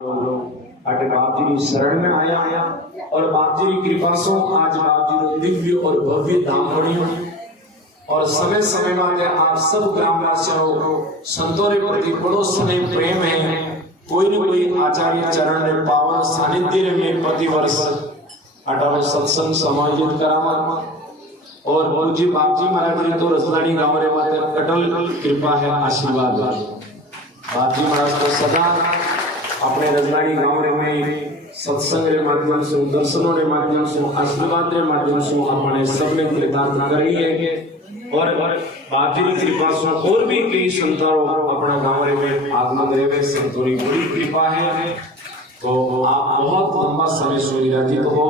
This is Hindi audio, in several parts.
अटे बाप जी की शरण में आया और बाप जी की कृपा से आज बाप जी रो दिव्य और भव्य धाम बनियो और समय समय में आप सब ग्रामवासियों संतों के प्रति बड़ो स्नेह प्रेम है। कोई न कोई आचार्य चरण ने पावन सानिध्य में प्रतिवर्ष अठारो सत्संग समायोजित करावा और पूज्य बाप जी महाराज ने तो रसदानी गांव रे माते अटल कृपा है आशीर्वाद बाप जी महाराज को सदा अपने रजवाड़ी गांव में सत्संग रे माध्यम से दर्शनों रे माध्यम से आशीर्वाद रे माध्यम से अपने सबने कृतार्थ करी है और बाप जी की कृपा से और भी कई संतारों अपना गांव में आगमन रे संतों की बड़ी कृपा है। तो आप बहुत लंबा समय से विराजित हो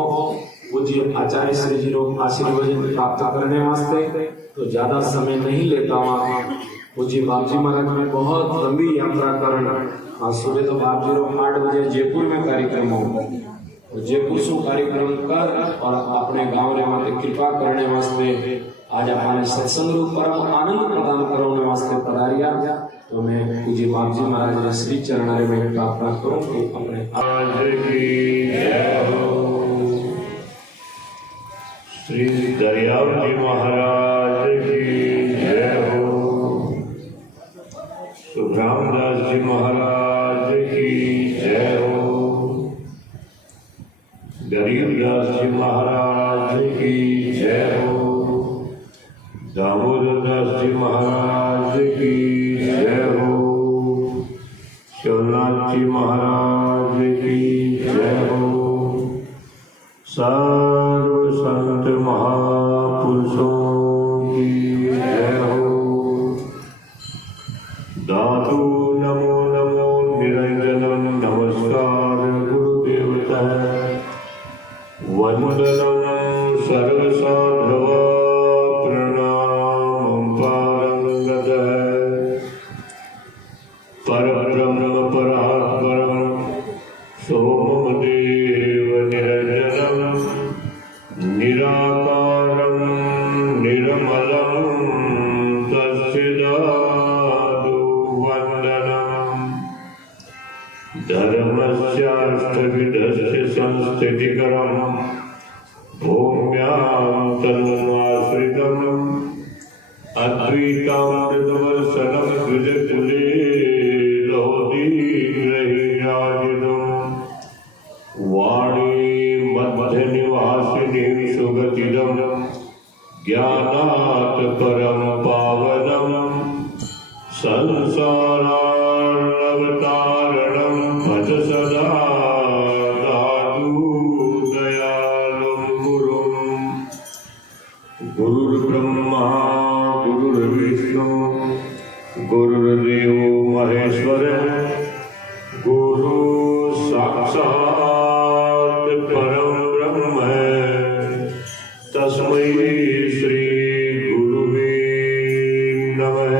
पूज्य आचार्य श्री जी को आशीर्वाद प्राप्त करने वास्ते तो ज्यादा समय नहीं लेता हूँ। पूज्य बाप जी महाराज में बहुत लंबी यात्रा करना आज सुबह तो बाप जी 8 बजे जयपुर में कार्यक्रम हो जयपुर से कार्यक्रम कर और अपने गांव रे माते कृपा करने वास्ते आज अपने सत्संग रूप परम आनंद प्रदान करने वास्ते पधारिया। तो मैं पूज्य बाप जी महाराज के श्री चरण में प्रार्थना करूं कि अपने आज की जय हो। श्री दयाल जी महाराज की जय हो। सुखरामदास जी महाराज की जय हो। गरीबदास जी महाराज की जय हो। दामोदरदास जी महाराज की जय हो। शिवनाथ जी महाराज की जय हो। सर्व संत महापुरुषों की जय हो। दादू नमो नमो निरंजनम नमस्कार गुरुदेवता वंदनम सर्वसाधव प्रणाम पारंगत परब्रह्म परात्परम सोमम देव निरंजनम निराकारं निर्मलं तस्य धर्मस्याष्टविधस्य संस्थितिकरं भूम्यां तनुमाश्रितम् अद्वैतामृतवर्षणं द्विजकुले लोदीग्रहीराजितम् वाणी मध्यनिवासिनीं सुगतिदं ज्ञानात् परं पावनं संसारार्णवतारणं भज सदा दातु दयालुं गुरुं। गुरुर्ब्रह्मा गुरुर्विष्णु गुरुर्देवो महेश्वर गुरु साक्षात् परं ब्रह्म तस्मै श्री गुरुवे नमः।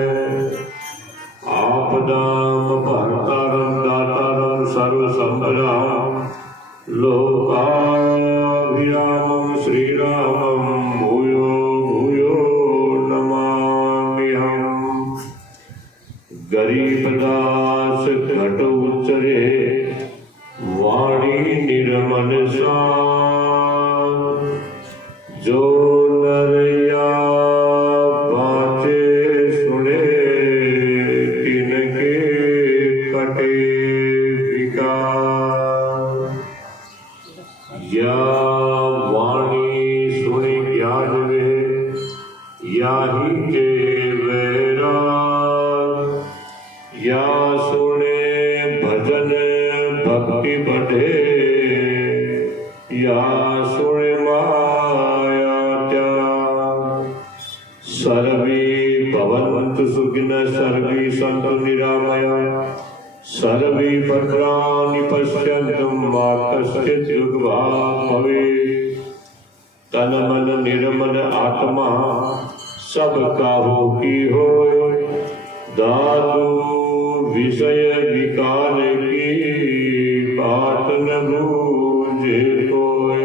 आपदां भर्तारं दातारं सर्वसम्पदां लोकाभिरामं श्रीरामं भूयो भूयो नमाम्यहम्। गरीबदास घट उच्चरे वाणी निर्मल शान जो नरया बाचे सुने तिनके कटे विकार। या वाणी सुने ज्ञान वे या ही के वैराग या सुने भजन भक्ति बढ़े या सुने माया त्याग। सर्वे भवन्तु सुखिनः सर्वे सन्तु निरामया सर्वे भद्राणि पश्यन्तु मा कश्चित् दुर्भाग् भवेत्। तन मन निर्मल आत्मा सब काहू की होय दादू विषय विकार की बात न बूझे कोय।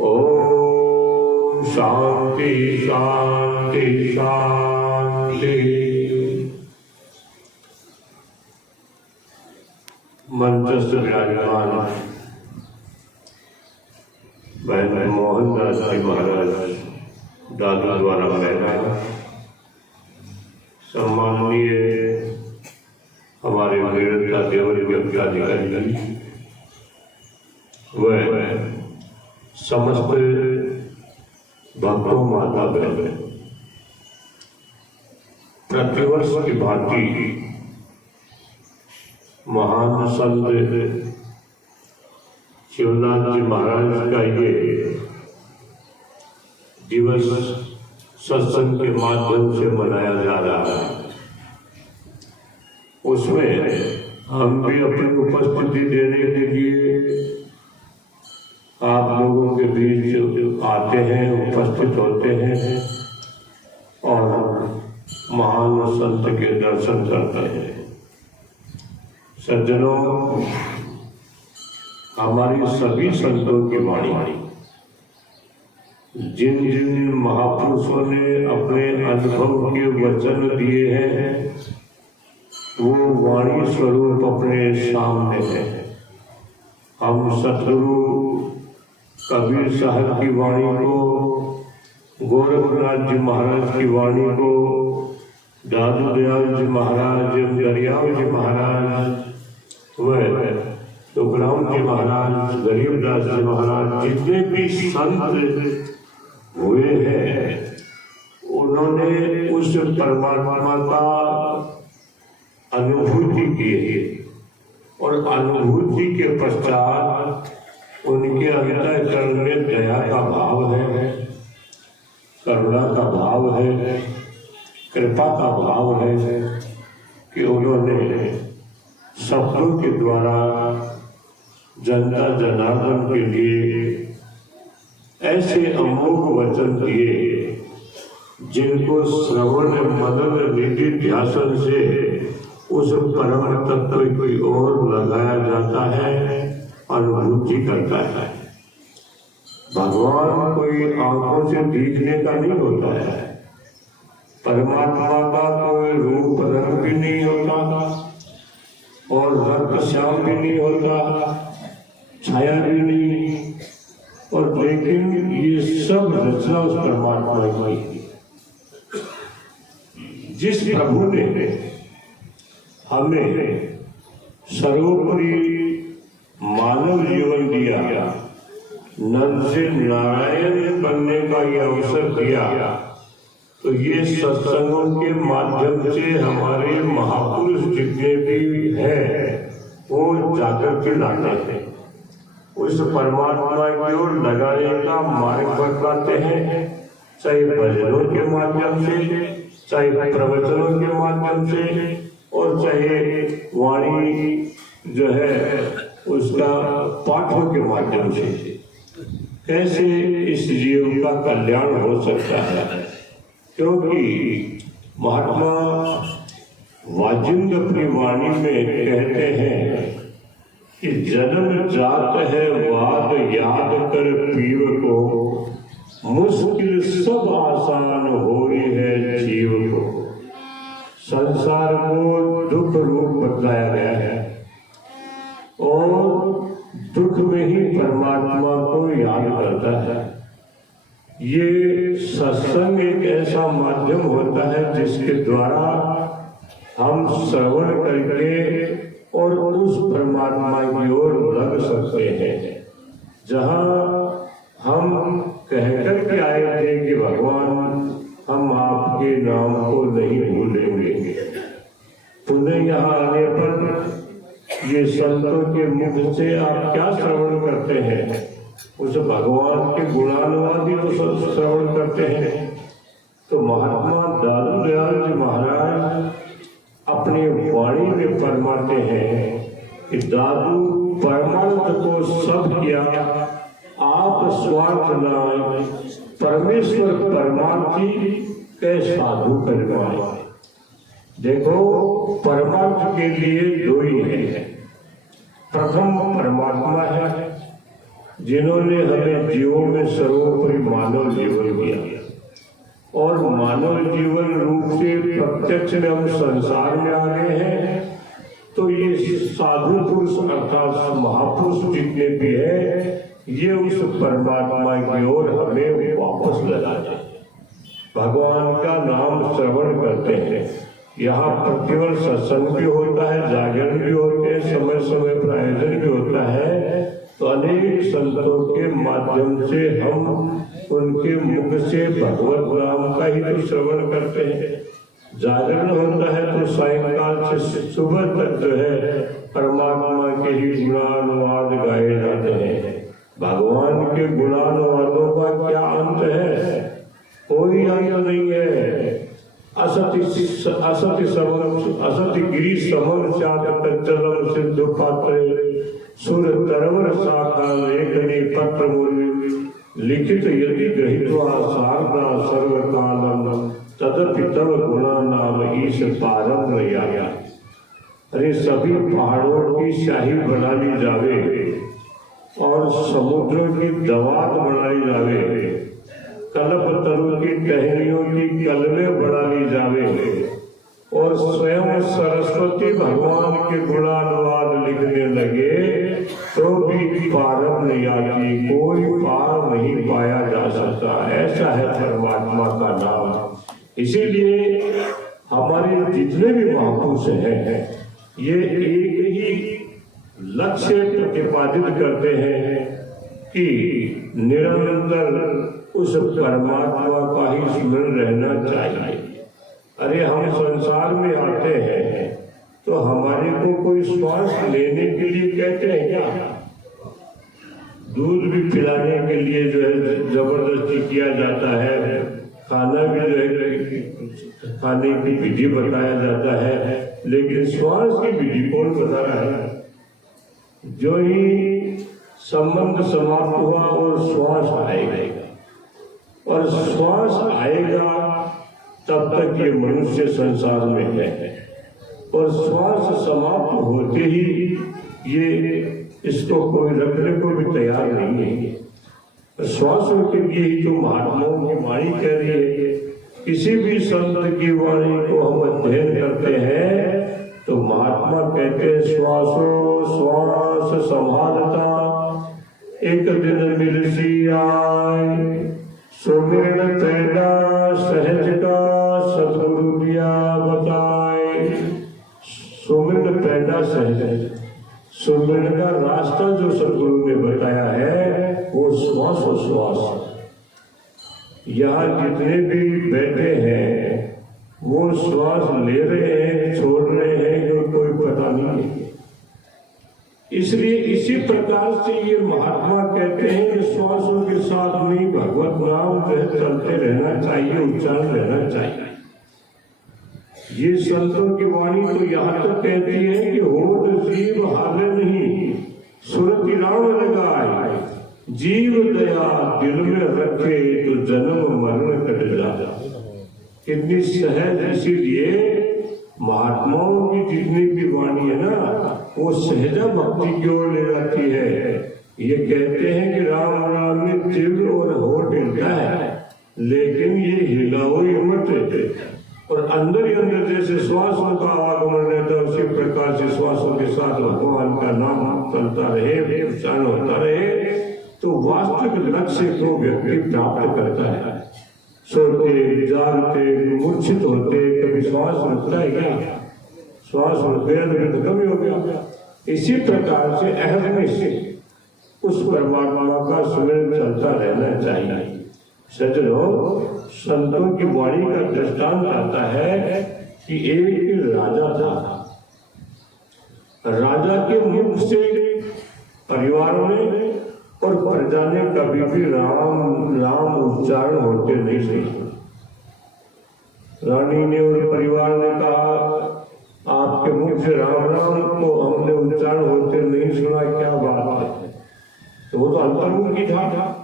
ओम शांति शांति शांति। मंच मंचस्थ विराजमान भाई मोहनदास जी महाराज दादा द्वारा प्रेरणा, सम्माननीय हमारे वीरता देवर व्यक्ताधिकारी वह समस्त भक्तों माता बहन प्रतिवर्ष की भांति महान संत शिवनाथ जी महाराज का ये दिवस सत्संग के माध्यम से मनाया जा रहा है। उसमें हम भी अपनी उपस्थिति देने के लिए आप लोगों के बीच आते हैं, उपस्थित होते हैं और महान संत के दर्शन करते हैं। सज्जनों, हमारी सभी संतों की वाणी जिन जिन महापुरुषों ने अपने अनुभव के वचन दिए हैं वो वाणी स्वरूप अपने सामने है। हम सतगुरु कबीर साहब की वाणी को, गोरखनाथ जी महाराज की वाणी को, दादू दयाल जी महाराज, दरियाव जी महाराज, वह तुगराम जी महाराज, गरीबदास जी महाराज, जितने भी संत हुए हैं उन्होंने उस परमात्मा का अनुभूति की है और अनुभूति के पश्चात उनके अंतःकरण में दया का भाव है, करुणा का भाव है, कृपा का भाव है कि उन्होंने शब्दों के द्वारा जनता जनार्दन के लिए ऐसे अमोघ वचन दिए जिनको श्रवण मनन निधि ध्यासन से उस परम तत्व की ओर लगाया जाता है, अनुभूति करता है। भगवान कोई आंखों से दिखने का नहीं होता है, परमात्मा का कोई रूप रंग भी नहीं होता और रक्त श्याम भी नहीं होता, छाया भी नहीं, और लेकिन ये सब रचना उस परमात्मा की। जिस प्रभु ने हमें सर्वोपरि मानव जीवन दिया, नर से नारायण बनने का ये अवसर दिया, तो ये सत्संगों के माध्यम से हमारे महापुरुष जितने भी हैं वो जाकर के लाते हैं, उस परमात्मा की ओर लगाने का मार्ग बतलाते हैं, चाहे भजनों के माध्यम से, चाहे प्रवचनों के माध्यम से, और चाहे वाणी जो है उसका पाठों के माध्यम से। कैसे इस जीव का कल्याण हो सकता है, क्योंकि महात्मा वाजिंद अपनी वाणी में कहते हैं कि जन्म जात है वाद याद कर पीव को, मुश्किल सब आसान होई है जीव को। संसार को दुख रूप बतलाया गया है और दुख में ही परमात्मा को याद करता है। ये सत्संग एक ऐसा माध्यम होता है जिसके द्वारा हम श्रवण करके और उस परमात्मा की ओर लग सकते हैं। जहाँ हम कहकर के आए थे कि भगवान हम आपके नाम को नहीं भूलेंगे, पुनः यहाँ आने पर ये संतों के मुख से आप क्या श्रवण करते हैं? उस भगवान के गुणानुवादी तो श्रवण करते हैं। तो महात्मा दादू दयाल जी महाराज अपनी वाणी में फरमाते हैं कि दादू परमार्थ को सब किया, आप स्वार्थ नाय, परमेश्वर परमार्थी के साधु करवाए। देखो, परमार्थ के लिए दो ही है। प्रथम परमात्मा है जिन्होंने हमें जीवों में सर्वोपरि मानव जीवन दिया और मानव जीवन रूप से प्रत्यक्ष में हम संसार में आ गए हैं तो ये साधु पुरुष अर्थात महापुरुष जितने भी है ये उस परमात्मा की ओर हमें वापस लगाते हैं। भगवान का नाम श्रवण करते हैं। यहाँ प्रतिवर्ष सत्संग भी होता है, जागरण भी होते हैं, समय समय पर आयोजन भी होता है। तो अनेक संतों के माध्यम से हम उनके मुख से भगवत नाम का ही तो श्रवण करते हैं। जागरण होता है तो सायंकाल से सुबह तक जो है परमात्मा के ही गुणानुवाद गाए जाते हैं। भगवान के गुणानुवादों का क्या अंत है? कोई अंत नहीं है। असति गिरी समम चात तच्चलम सिंधु पात्रे सुर तरवर शाखा लेखनी पत्र मूल्य लिखित यदि ग्रहीत्वा शारदा सर्वकालम तदपि तव गुणा नाम ईश पारम रया। अरे सभी पहाड़ों की शाही बना ली जावे और समुद्रों की दवात बना ली जावे, कल्प तरु की टहनियों की कलमे बना ली जावे और स्वयं सरस्वती भगवान के गुणानुवाद लिखने लगे तो भी पारम नहीं आती, कोई पार नहीं पाया जा सकता। ऐसा है परमात्मा का नाम। इसीलिए हमारे जितने भी महापुरुष हैं ये एक ही लक्ष्य प्रतिपादित करते हैं कि निरंतर उस परमात्मा का ही स्मरण रहना चाहिए। अरे हम संसार में आते हैं तो हमारे को कोई श्वास लेने के लिए कहते हैं क्या? दूध भी पिलाने के लिए जो है जबरदस्ती किया जाता है, खाना भी जो है खाने की विधि बताया जाता है, लेकिन श्वास की विधि कौन बता रहा है? जो ही संबंध समाप्त हुआ और श्वास आएगा और श्वास आएगा तब तक ये मनुष्य संसार में है और श्वास समाप्त होते ही ये इसको कोई रखने को भी तैयार नहीं है। श्वासों के लिए ही तो महात्माओं की वाणी कह रही है। किसी भी संत की वाणी को हम अध्ययन करते हैं तो महात्मा कहते हैं श्वासो श्वास संभालता एक दिन मिलसी आए, सुमिरन पैदा सहज का सतगुरु दिया बताए। सुमिरन पैदा सहज, सुमिरन का रास्ता जो सतगुरु ने बताया है वो श्वास। यहाँ जितने भी बैठे हैं वो श्वास ले रहे हैं, छोड़ रहे हैं, जो कोई पता नहीं है। इसलिए इसी प्रकार से ये महात्मा कहते हैं कि श्वासों के साथ में भगवत नाम जो है चलते रहना चाहिए, उच्चारण रहना चाहिए। ये संतों की वाणी तो यहाँ तक कहती है कि होठ जीव हाले नहीं, सुरति राम लगाए, जीव दया दिल में रखे तो जन्म मरण कट जाता। कितनी सहज। इसीलिए महात्माओं की जितनी भी वाणी है ना वो सहजा भक्ति की ओर ले जाती है। ये कहते हैं कि राम राम में तीव्र और होठ हिलता है, लेकिन ये हिला हुई मत और अंदर ही अंदर जैसे श्वासों का आगमन रहता है उसी प्रकार से श्वासों के साथ भगवान का नाम चलता रहे, उच्चारण होता रहे तो वास्तविक लक्ष्य को व्यक्ति प्राप्त करता है। सोते जागते मूर्छित होते कभी श्वास रुकता है क्या? श्वास रुक कभी हो गया। इसी प्रकार से अहम से उस परमात्मा का स्मरण चलता रहना चाहिए। सज्जनों, संतों की वाणी का दृष्टांत आता है कि एक राजा था। राजा के मुख से परिवार में और प्रजा ने कभी भी राम राम उच्चारण होते नहीं सुना। रानी ने और परिवार ने कहा आपके मुख से राम राम को हमने उच्चारण होते नहीं सुना, क्या बात है? तो वो तो अंतर्मुखी था।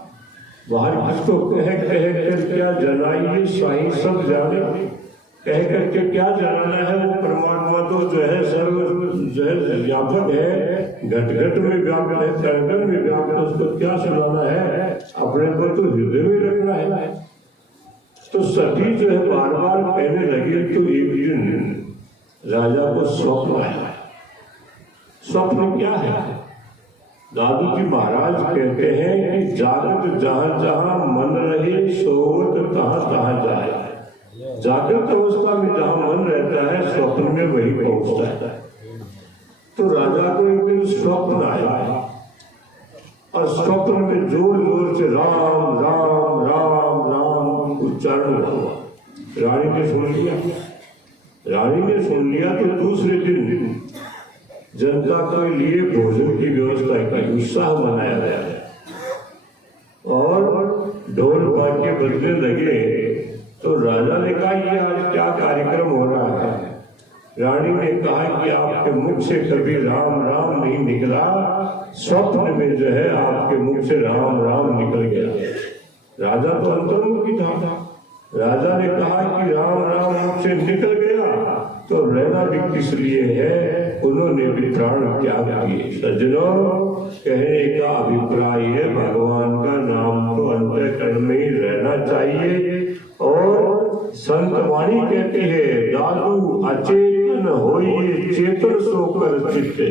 बाहर किसको कह कर क्या जनाइए, शाही सब जाने, कह करके क्या जनाना है? वो परमात्मा तो जो है सर्व जो है व्यापक है, घट घट में व्यापक है, कण में व्यापक है, उसको क्या सुनाना है? अपने को तो हृदय में रखना है। तो सभी जो है बार बार कहने लगे। तो एक दिन राजा को स्वप्न आया स्वप्न क्या है? दादू जी महाराज कहते हैं कि जागृत जहां जहां मन रहे सोवत तहां तहां जाए। जागृत अवस्था में जहां मन रहता है स्वप्न में वही पहुंचता है। तो राजा को एक दिन स्वप्न आया और स्वप्न में जोर जोर से राम राम राम राम उच्चारण हुआ। रानी ने सुन लिया। रानी ने सुन लिया तो दूसरे दिन जनता के लिए भोजन की व्यवस्था की, उत्साह मनाया गया और ढोल बाजे बजने लगे। तो राजा ने कहा ये आज क्या कार्यक्रम हो रहा है? रानी ने कहा कि आपके मुख से कभी राम राम नहीं निकला, स्वप्न में जो है आपके मुख से राम राम निकल गया। राजा तो अंतर्मुखी था। राजा ने कहा कि राम राम मुख से निकल गया तो रहना भी किस लिए है? उन्होंने भी प्राण त्याग किए। सज्जनों, कहने का अभिप्राय है भगवान का नाम तो अंतःकरण में ही रहना चाहिए। और संत वाणी कहती है दादू अचेतन होइए चेतन सोकर चित्ते,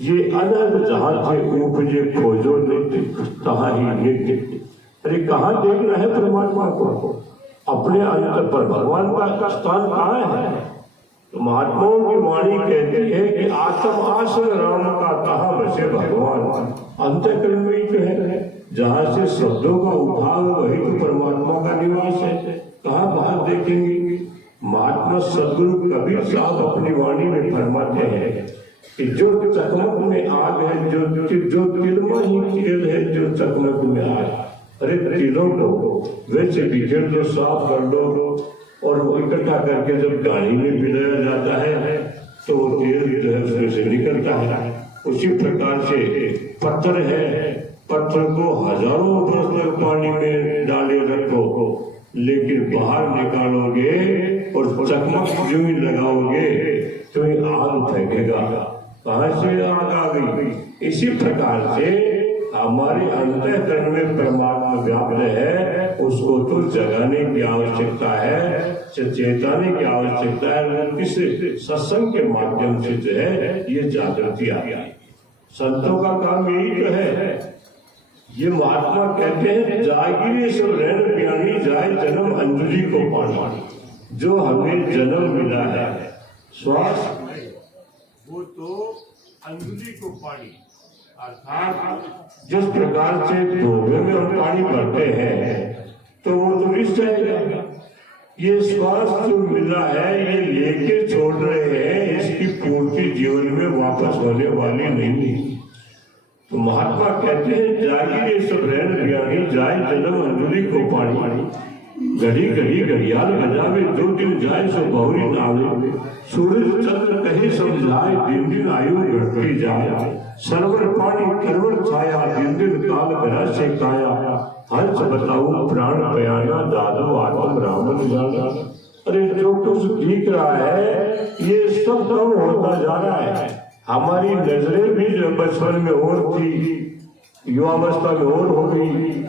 ये अनंत जहां से उपजे खोजो नित्य तहां ही नित्य। अरे कहाँ देखना है परमात्मा को? अपने अंतर पर। भगवान का स्थान कहाँ है? तो महात्माओं की वाणी कहती है कि आत्म आसन राम का कहा बसे भगवान। अंतःकरण में ही तो है, जहाँ से शब्दों का उभाव वही तो परमात्मा का निवास है। कहाँ बाहर देखेंगे? महात्मा सदगुरु कबीर साहब अपनी वाणी में फरमाते हैं कि जो चकमक में आग है, जो तिलमा ही तेल है, जो चकमक में आग। अरे तिलों को वैसे बिखेर दो, साफ कर दो और वो इकट्ठा करके जब गाड़ी में पिलाया जाता है तो वो तेल जो है उसमें से निकलता है। उसी प्रकार से पत्थर है, पत्थर को हजारों बरस तक पानी में डाले रखो, लेकिन बाहर निकालोगे और चकमक जो ही लगाओगे तो ये आग फेंकेगा। कहाँ से आग आ गई? इसी प्रकार से हमारे अंतःकरण में परमात्मा व्याप्त है, उसको तो जगाने की आवश्यकता है, चेताने की आवश्यकता है। किस सत्संग के माध्यम से जो है ये जागृति आ गई। संतों का काम यही तो है। ये महात्मा कहते हैं जागिरे सब रहन प्यानी जाए जन्म अंजलि को पानी। जो हमें जन्म मिला है श्वास वो तो अंजलि को पानी, अर्थात जिस प्रकार से धोबे में हम पानी भरते हैं तो वो तो रिस जाएगा। ये श्वास जो मिला है ये लेके छोड़ रहे हैं, इसकी पूर्ति जीवन में वापस होने वाली नहीं। तो महात्मा कहते हैं जागिरे सब रहन प्यानी जाए जन्म अंजलि को पानी। घड़ी घड़ी घड़ियाल बजावे दो दिन जाए सो बहुरी नावे। सूरज चंद्र कहे समझाए दिन दिन आयु घटती जाए। सरवर पानी करवर छाया दिन दिन काल भरा से काया। हर्ष बताऊं प्राण पयाना दादो आत्म रावण जाना। अरे जो कुछ दिख रहा है ये सब कम होता जा रहा है। हमारी नजरें भी जो बचपन में और थी, युवावस्था में और हो गई,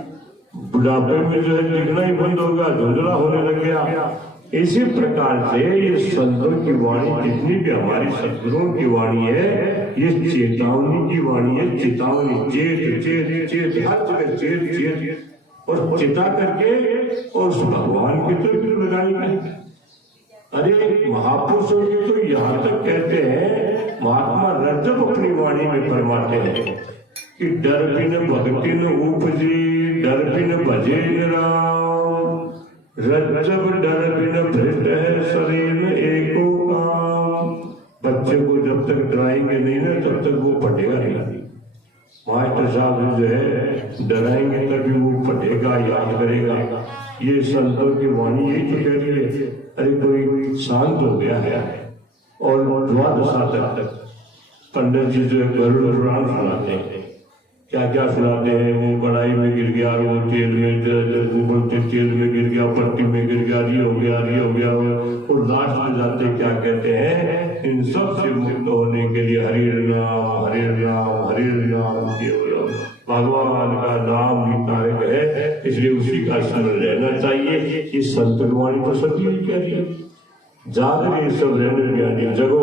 बुढ़ापे में जो है दिखना ही बंद होगा, धुंधला होने लग गया। इसी प्रकार से ये संतों की वाणी जितनी भी हमारी सदगुरुओं की वाणी है ये चेतावनी की वाणी है। चेतावनी, चेत चेत चेत, हर जगह चेत चेत और चिता करके और उस भगवान की तो लगाई। अरे महापुरुषों की तो यहाँ तक कहते हैं, महात्मा रज्जब अपनी वाणी में फरमाते हैं कि डर बिन भक्ति न उपजी, डर बिन भजे न राम। रज्जब डर बिन भ्रष्ट है शरीर एको काम। बच्चे को जब तक डराएंगे नहीं ना तब तक वो पढ़ेगा नहीं। मास्टर साहब जो है डराएंगे तभी वो पढ़ेगा, याद करेगा। ये संतों की वाणी यही तो कह रही है। अरे कोई शांत हो गया है और द्वादशा तक पंडित जी जो है गरुड़ पुराण सुनाते हैं, क्या क्या सुनाते हैं। वो कढ़ाई में गिर गया, वो तेल में बोलते तेल में गिर गया, पट्टी में गिर गया, ये हो गया, ये हो गया। और लास्ट में जाते क्या कहते हैं, इन सब से मुक्त होने के लिए हरि नाम हरि नाम हरि नाम केवल भगवान का नाम ही तारक है, इसलिए उसी का स्मरण रहना चाहिए। इस संत वाणी तो सभी कह रही है जागरे सब रहने ज्ञानी जगो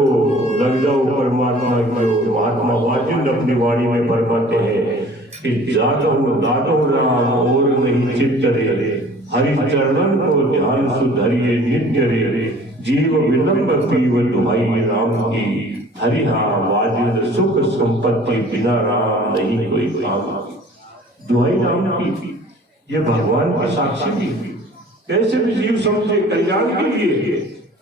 लग जाओ परमात्मा की ओर। महात्मा वाजिद अपनी वाणी में फरमाते हैं कि जागो दागो राम और नहीं चित्त रे, हरि चरणन को ध्यान सुधरिए नित्य रे, जीव विलंब पीव दुहाई राम की, हरि हाँ वाजिद सुख संपत्ति बिना राम नहीं कोई काम। दुहाई राम की, ये भगवान की साक्षी भी कैसे भी जीव समझे कल्याण के लिए।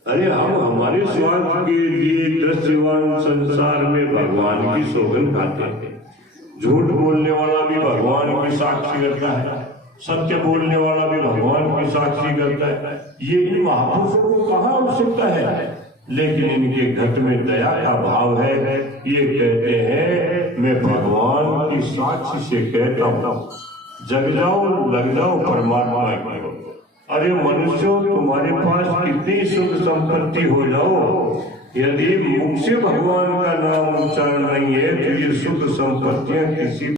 अरे हम हमारे स्वार्थ के लिए दृश्यवान संसार में भगवान की सौगंध खाते हैं। झूठ बोलने वाला भी भगवान की साक्षी करता है, सत्य बोलने वाला भी भगवान की साक्षी करता है। ये इन महापुरुषों को कहाँ हो सकता है, लेकिन इनके घट में दया का भाव है। ये कहते हैं मैं भगवान की साक्षी से कहता हूँ, जग जाओ लग जाओ परमात्मा की ओर। अरे मनुष्यों, तुम्हारे पास कितनी सुख संपत्ति हो जाओ, यदि मुख से भगवान का नाम उच्चारण नहीं है तो ये सुख संपत्तियां किसी